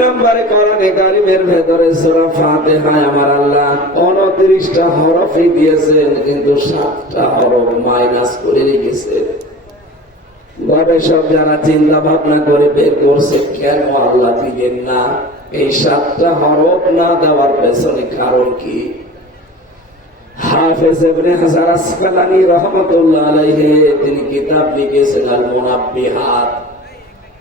নম্বরে কোরআনে কারিমের ভেতরে সূরা ফাতিহায় আমার আল্লাহ 29টা হরফই দিয়েছেন, কিন্তু সাতটা হরফ মাইনাস করে রেখেছেন গবেষক যারা চিন্তা ভাবনা করে বের করছে, কেন আল্লাহ দিলেন না? এই সাতটা হরফ না দেওয়ার পেছনে কারণ কি? তিনি কিতাব লিখেছেন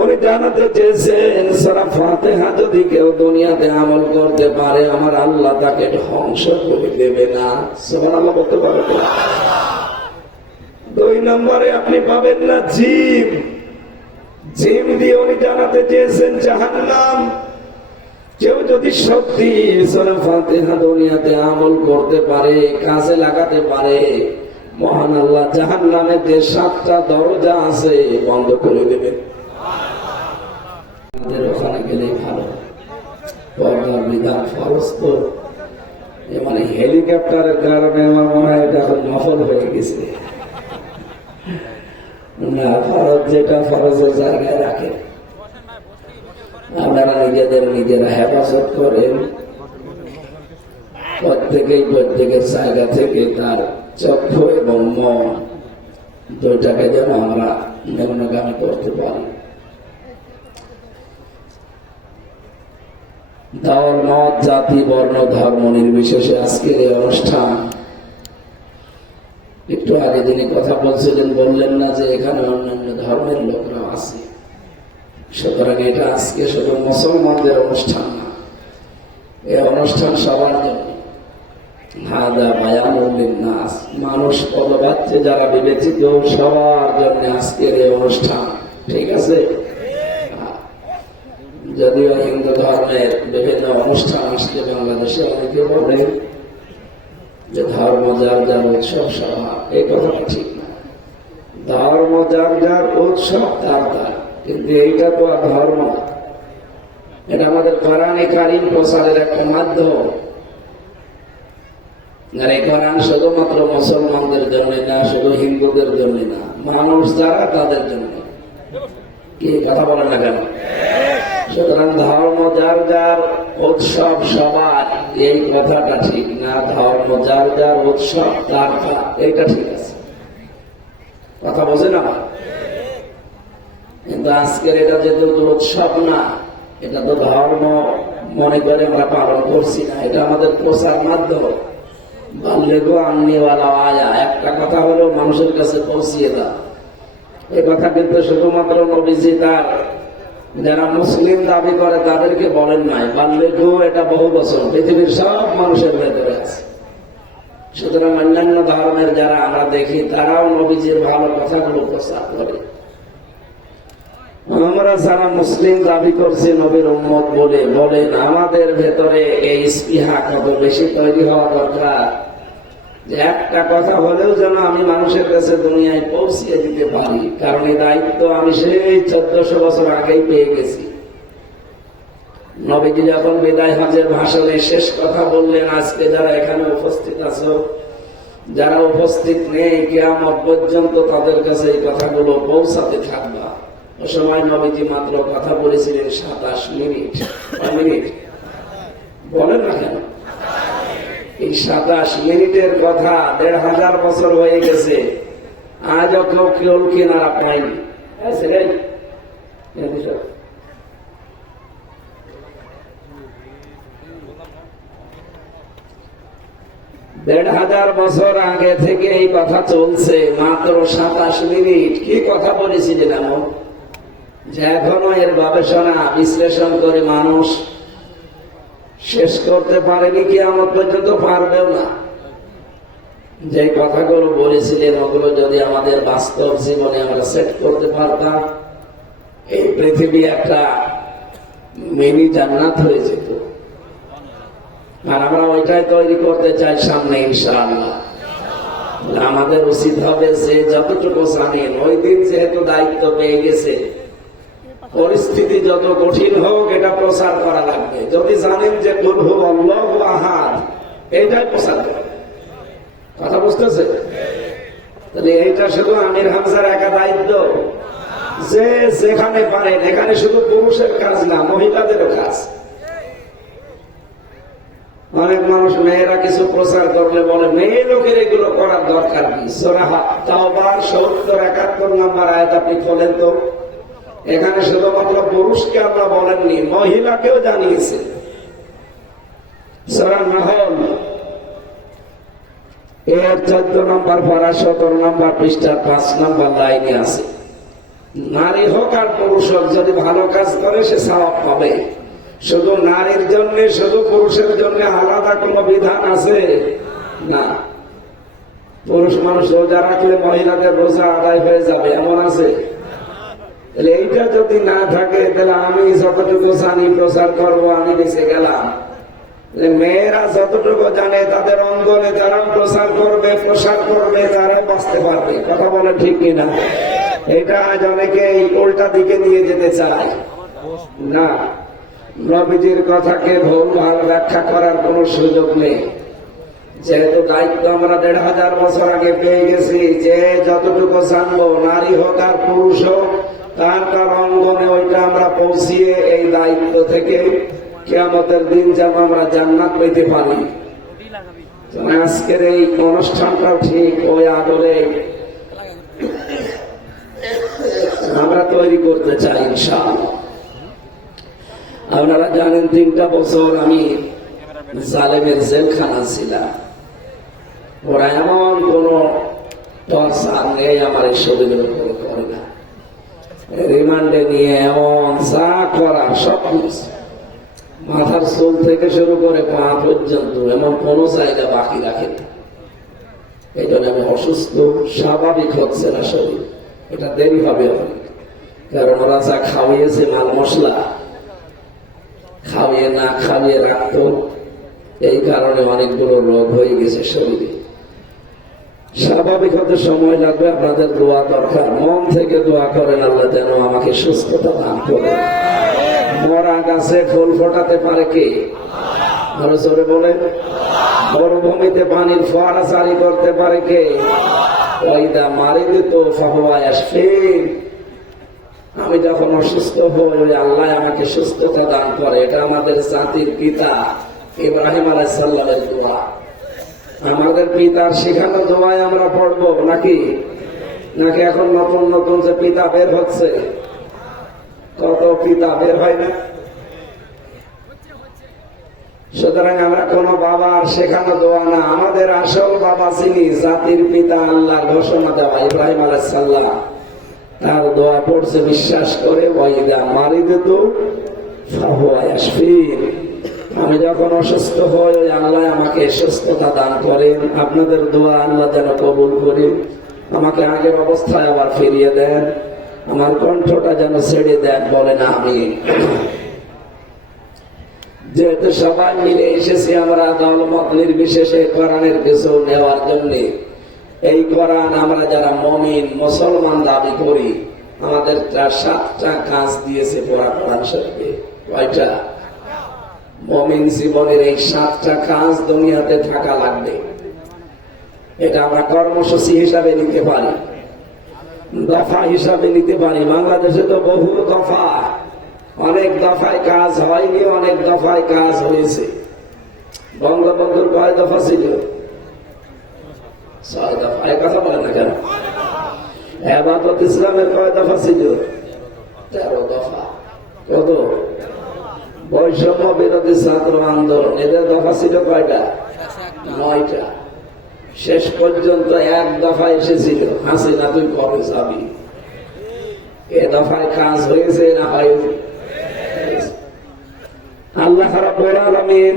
উনি জানাতে চেয়েছেন, সারা যদি কেউ দুনিয়াতে আমল করতে পারে, আমার আল্লাহ তাকে ধ্বংস করে দেবে না। সেমন আল্লাহ দুই নম্বরে আপনি পাবেন না জিম। জিম দিয়ে উনি জানাতে চেয়েছেন জাহান নাম কেউ যদি সত্যি সূরা ফাতিহা দুনিয়াতে আমল করতে পারে, কাজে লাগাতে পারে মহান আল্লাহ জাহান্নামের যে সাতটা দরজা আছে, বন্ধ করে দেবেন আমাদের ওখানে ভালো। মানে হেলিকপ্টারের কারণে আমার মনে হয় এটা হয়ে গেছে। যেটা জায়গায় রাখে। আপনারা নিজেদের নিজেরা হেফাজত করেন। প্রত্যেকেই প্রত্যেকের জায়গা থেকে তার চক্ষু এবং মন দুইটাকে যেন আমরা নিম্নগামী করতে পারি। দল মত, জাতি, বর্ণ, ধর্ম নির্বিশেষে আজকের এই অনুষ্ঠান। একটু আগে যিনি কথা বলছিলেন, বললেন না যে এখানে অন্যান্য ধর্মের লোকরা আছে। সুতরাং এটা আজকে শুধু মুসলমানদের অনুষ্ঠান না। এই অনুষ্ঠান সবার জন্য হাদা বায়ামুল্লিন নাস মানুষ পদবাচ্যে যারা বিবেচিত, সবার জন্য আজকের এই অনুষ্ঠান। ঠিক আছে? যদিও হিন্দু ধর্মের বিভিন্ন অনুষ্ঠান আসলে বাংলাদেশে, অনেকে বলে যে ধর্ম যার যার উৎসব সভা এই কথাটা ঠিক না। ধর্ম যার যার উৎসব, তার তার। কিন্তু এইটা তো আর ধর্ম। এটা আমাদের কোরআনে কারিম প্রচারের একটা মাধ্যম। আর এই কোরআন শুধুমাত্র মুসলমানদের জন্য না, শুধু হিন্দুদের জন্য না, মানুষ যারা তাদের জন্য। কি কথা বলেন না কেন? সুতরাং ধর্ম যার যার উৎসব সবার, এই কথাটা ঠিক না। ধর্ম যার যার উৎসব, তার এইটা ঠিক আছে। কথা বোঝেন আমার? কিন্তু আজকের এটা যেহেতু উৎসব না, এটা তো ধর্ম মনে করে আমরা পালন করছি না। এটা আমাদের প্রচার মাধ্যম। বাল্যগো আন্নিওয়ালা আয়া। একটা কথা হলো মানুষের কাছে পৌঁছিয়ে দাও। এই কথা কিন্তু শুধুমাত্র নবীজি তার, যারা মুসলিম দাবি করে তাদেরকে বলেন নাই। বাল্যগো এটা বহু বছর। পৃথিবীর সব মানুষের ভেতরে আছে। সুতরাং অন্যান্য ধর্মের যারা আমরা দেখি, তারাও নবীজির ভালো কথাগুলো প্রচার করে। আমরা যারা মুসলিম দাবি করছি নবীর উম্মত বলে, বলেন, আমাদের ভেতরে এই স্পৃহা কত বেশি তৈরি হওয়া দরকার? যে একটা কথা হলেও যেন আমি মানুষের কাছে দুনিয়ায় পৌঁছিয়ে দিতে পারি, কারণ এই দায়িত্ব আমি সেই চোদ্দশো বছর আগেই পেয়ে গেছি। নবীজি যখন বিদায় হজের ভাষণে শেষ কথা বললেন, আজকে যারা এখানে উপস্থিত আছো, যারা উপস্থিত নেই, কেয়ামত পর্যন্ত তাদের কাছে এই কথাগুলো পৌঁছাতে থাকবা। সময় নবীজি মাত্র কথা বলেছিলেন সাতাশ মিনিট। মিনিট? বলেন না কেন? এই সাতাশ মিনিটের কথা দেড় হাজার বছর হয়ে গেছে। আজও কেউ কেউ কিনারা পায়নি। সেটাই দেড় হাজার বছর আগে থেকে এই কথা চলছে, মাত্র সাতাশ মিনিট। কি কথা বলেছিলেন এমন? যে এখনও এর গবেষণা, বিশ্লেষণ করে মানুষ শেষ করতে পারেনি কি আমার পর্যন্ত পারবেও না। যে কথাগুলো বলেছিলেন, ওগুলো যদি আমাদের বাস্তব জীবনে আমরা সেট করতে পারতাম, এই পৃথিবী একটা মিনি জান্নাত হয়ে যেত। আর আমরা ওইটাই তৈরি করতে চাই সামনে, ইনশাআল্লাহ। আমাদের উচিত হবে যে যতটুকু জানেন, ওই দিন যেহেতু দায়িত্ব পেয়ে গেছে পরিস্থিতি যত কঠিন হোক, এটা প্রচার করা লাগবে। যদি জানেন যে কুলহু আল্লাহ আহাদ প্রচার করে। কথা বুঝতেছে? তাহলে এইটা শুধু আমির হামজার একা দায়িত্ব। যে যেখানে পারেন, এখানে শুধু পুরুষের কাজ না, মহিলাদেরও কাজ। অনেক মানুষ মেয়েরা কিছু প্রচার করলে বলে, মেয়ে লোকের এগুলো করার দরকার কি? সোরাহা তাওবার সত্তর একাত্তর নাম্বার আয়াত আপনি খোলেন তো? এখানে শুধুমাত্র পুরুষকে আমরা বলেননি, মহিলাকেও জানিয়েছে। শুধু নারীর জন্য, শুধু পুরুষের জন্য আলাদা কোনো বিধান আছে? না। পুরুষ মানুষ রোজা রাখলে মহিলাদের রোজা আদায় হয়ে যাবে, এমন আছে? তাহলে এইটা যদি না থাকে, তাহলে আমি যতটুকু জানি প্রচার করব, আমি বেঁচে গেলাম। মেয়েরা যতটুকু জানে, তাদের অঙ্গনে যারা প্রচার করবে, প্রসার করবে তারা বাঁচতে পারবে। কথা বলে ঠিক কিনা? এটা আজ অনেকে উল্টা দিকে নিয়ে যেতে চায়। না, নবীজির কথাকে ভুল, ভালো ব্যাখ্যা করার কোন সুযোগ নেই। যেহেতু দায়িত্ব আমরা দেড় হাজার বছর আগে পেয়ে গেছি, যে যতটুকু জানব, নারী হোক আর পুরুষ হোক তার তার অঙ্গনে ওইটা আমরা পৌঁছিয়ে এই দায়িত্ব থেকে কেয়ামতের দিন যেন আমরা জান্নাত পেতে পারি। আজকের এই অনুষ্ঠানটাও ঠিক ওই আদলে আমরা তৈরি করতে চাই ইনশাআল্লাহ। আপনারা জানেন তিনটা বছর আমি জালেমের জেলখানা ছিলাম। ওরা এমন কোন টর্চার নেই আমার এই করে না রিমান্ডে নিয়ে এমন যা করা সব কিছু। মাথার চুল থেকে শুরু করে পা পর্যন্ত, এমন কোন জায়গা বাকি রাখে এই জন্য আমি অসুস্থ, স্বাভাবিক হচ্ছে না শরীর। এটা দেরি হবে অনেক। কারণ ওরা যা খাওয়িয়েছে মাল মশলা, খাওয়িয়ে না খাওয়িয়ে রাখতো, এই কারণে অনেকগুলো রোগ হয়ে গেছে শরীরে। স্বাভাবিক হতে সময় লাগবে, আপনাদের দোয়া দরকার। মন থেকে দোয়া করেন, আল্লাহ যেন আমাকে সুস্থতা দান করে মরা গাছে ফুল ফোটাতে পারে কে? আরও জোরে বলেন। মরুভূমিতে পানির ফোয়ারা জারি করতে পারে কে? ওইদা মারি দিত ফাহুয়ায় আসবে আমি যখন অসুস্থ হই, ওই আল্লাহ আমাকে সুস্থতা দান করে। এটা আমাদের জাতির পিতা ইব্রাহিম আলাইসাল্লামের দোয়া। আমাদের পিতার শেখানো দোয়ায় আমরা পড়ব, নাকি? নাকি এখন নতুন নতুন যে পিতা বের হচ্ছে? কত পিতা বের হয় না। সুতরাং আমরা কোন বাবার শেখানো দোয়া না। আমাদের আসল বাবা যিনি, জাতির পিতা আল্লাহ ঘোষণা দেওয়া, ইব্রাহিম আলাইসাল্লাম তার দোয়া পড়ছে, বিশ্বাস করে, ওয়াইদা মারি দিত আমি যখন অসুস্থ হই ওই আল্লাহ আমাকে সুস্থতা দান করেন। আপনাদের দোয়া আল্লাহ যেন কবুল করে আমাকে আগের অবস্থায় আবার ফিরিয়ে দেন। আমার কণ্ঠটা যেন ছেড়ে দেন বলেন আমি যেহেতু সবাই মিলে এসেছি আমরা দলমত নির্বিশেষে কোরআনের কিছু নেওয়ার জন্য। এই কোরআন আমরা যারা মমিন, মুসলমান দাবি করি, আমাদের সাতটা কাজ দিয়েছে পড়া কোরআন শরীফে। কয়টা? মমিন জীবনের এই সাতটা কাজ দুনিয়াতে থাকা লাগবে। এটা আমরা কর্মসূচি হিসাবে নিতে পারি, দফা হিসাবে নিতে পারি। বাংলাদেশে তো বহু দফা, অনেক দফায় কাজ হয়নি, অনেক দফায় কাজ হয়েছে। বঙ্গবন্ধুর কয় দফা ছিল? ছয় দফা এ কথা বলে না কেন? এবাদত ইসলামের কয় দফা ছিল? তেরো দফা। কত? বৈষম্য বিরোধী ছাত্র আন্দোলন। এদের দফা ছিল কয়টা? নয়টা। শেষ পর্যন্ত এক দফা এসেছিল। তুই কবে যাবি? এ দফায় কাজ হয়েছে না হয় আল্লাহ রাব্বুল আলামিন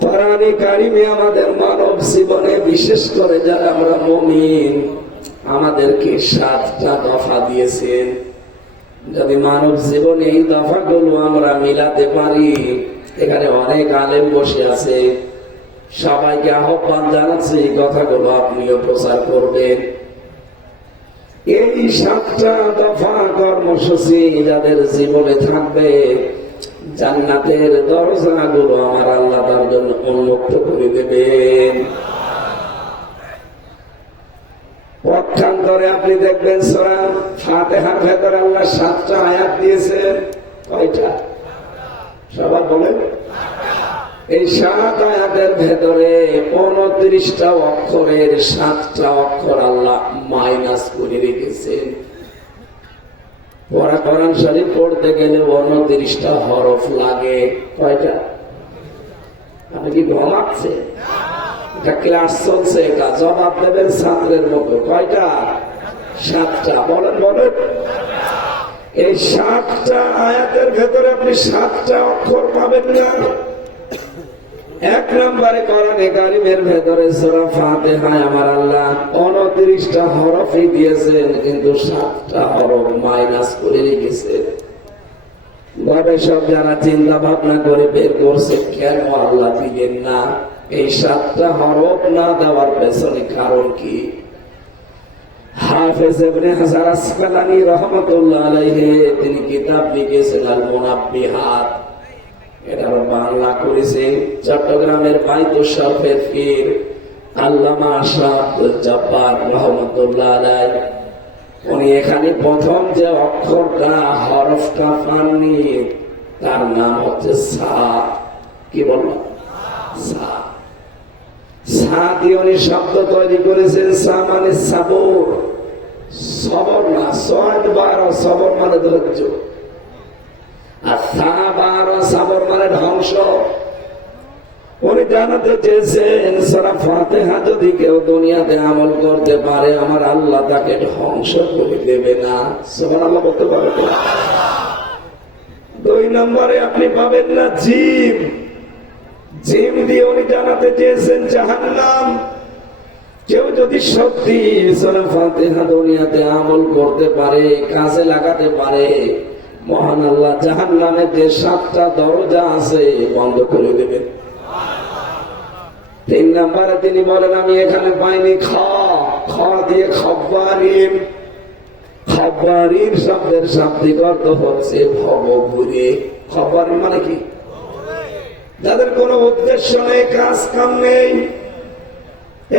কোরআনে কারিমে আমাদের মানব জীবনে বিশেষ করে যারা আমরা মুমিন, আমাদেরকে সাতটা দফা দিয়েছেন। যদি মানব জীবনে এই দফাগুলো আমরা মিলাতে পারি, এখানে অনেক আলেম বসে আছে। সবাইকে আহ্বান জানাচ্ছি, এই কথাগুলো আপনিও প্রচার করবেন। এই সাতটা দফা কর্মসূচি যাদের জীবনে থাকবে, জান্নাতের দরজাগুলো আমার আল্লাহ তার জন্য উন্মুক্ত করে দেবেন। পক্ষান্তরে আপনি দেখবেন সোরা ফাতেহার ভেতরে আল্লাহ সাতটা আয়াত দিয়েছেন কয়টা? সবার বলেন। এই সাত আয়াতের ভেতরে উনত্রিশটা অক্ষরের সাতটা অক্ষর আল্লাহ মাইনাস করে রেখেছেন। পড়া কোরআন শরীফ পড়তে গেলে উনত্রিশটা হরফ লাগে। কয়টা? আপনি কি ঘুমাচ্ছে এটা ক্লাস চলছে এটা। জবাব দেবেন ছাত্রের মতো। কয়টা? সাতটা। বলেন বলেন। এই সাতটা আয়াতের ভেতরে আপনি সাতটা অক্ষর পাবেন না। এক নম্বরে কোরআনে কারিমের ভেতরে সূরা ফাতিহায় আমার আল্লাহ 29টা হরফই দিয়েছেন, কিন্তু সাতটা হরফ মাইনাস করে রেখেছেন গবেষক যারা চিন্তা ভাবনা করে বের করছে, কেন আল্লাহ দিলেন না? এই সাতটা হরফ না দেওয়ার পেছনে কারণ কি? হাফেজ ইবনে হাজার রহমাতুল্লাহ আলাইহি, তিনি কিতাব লিখেছেন আল বাংলা করেছে। চট্টগ্রামের শরফের পীর আল্লামা আশরাফ জব্বার রহমতুল্লাহ আলাইহি উনি এখানে প্রথম যে অক্ষরটা, হরফটা পাননি, তার নাম হচ্ছে সা। কি বলল সা। শব্দ তৈরি করেছেন সা মানে সাবর। সবর না ছয় বারো, সবর মানে ধৈর্য। আর সা বারো, সাবর মানে ধ্বংস। উনি জানাতে চেয়েছেন, সারা ফাতেহা যদি কেউ দুনিয়াতে আমল করতে পারে, আমার আল্লাহ তাকে ধ্বংস করে দেবে না। সেমন আল্লাহ বলতে পারে তো? দুই নম্বরে আপনি পাবেন না জিম জিম দিয়ে উনি জানাতে চেয়েছেন, জাহান্নাম। কেউ যদি সত্যি দুনিয়াতে আমল করতে পারে, কাজে লাগাতে পারে, মহান আল্লাহ জাহান্নামের যে সাতটা দরজা আছে, বন্ধ করে দেবেন। তিন নম্বরে তিনি বলেন, আমি এখানে পাইনি খ খ দিয়ে খব্বারিন। খব্বারিন শব্দের শাব্দিক অর্থ হচ্ছে ভবঘুরে। খবরিন মানে কি? যাদের কোনো উদ্দেশ্য নেই, কাজ কাম নেই,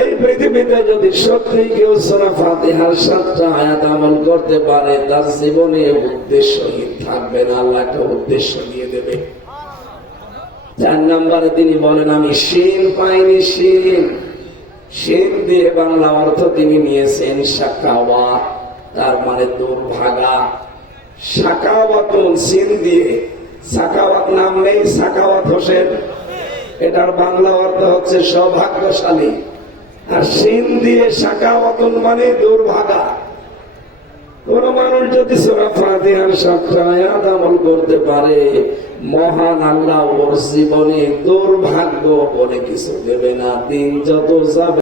এই পৃথিবীতে যদি সত্যি কেউ সোনা সাতটা আয়াত আমল করতে পারে, তার জীবনে উদ্দেশ্যহীন থাকবে না? আল্লাহ একটা উদ্দেশ্য দিয়ে দেবে। চার নম্বরে তিনি বলেন, আমি শিন পাইনি শিন শিন দিয়ে বাংলা অর্থ তিনি নিয়েছেন সাকাওয়া তার মানে দুর্ভাগা। সাকাওয়াতুন সিন দিয়ে সাকাওয়াত নাম নেই, সাকাওয়াত হোসেন। এটার বাংলা অর্থ হচ্ছে সৌভাগ্যশালী। আর সিন দিয়ে সাকাওয়াতুন মানে দুর্ভাগা। কোন মানুষ যদি সোরা ফাতিহার সাতটা আয়াত আমল করতে পারে, মহান আল্লাহ ওর জীবনে দুর্ভাগ্য বলে কিছু দেবে না, দিন যত যাবে।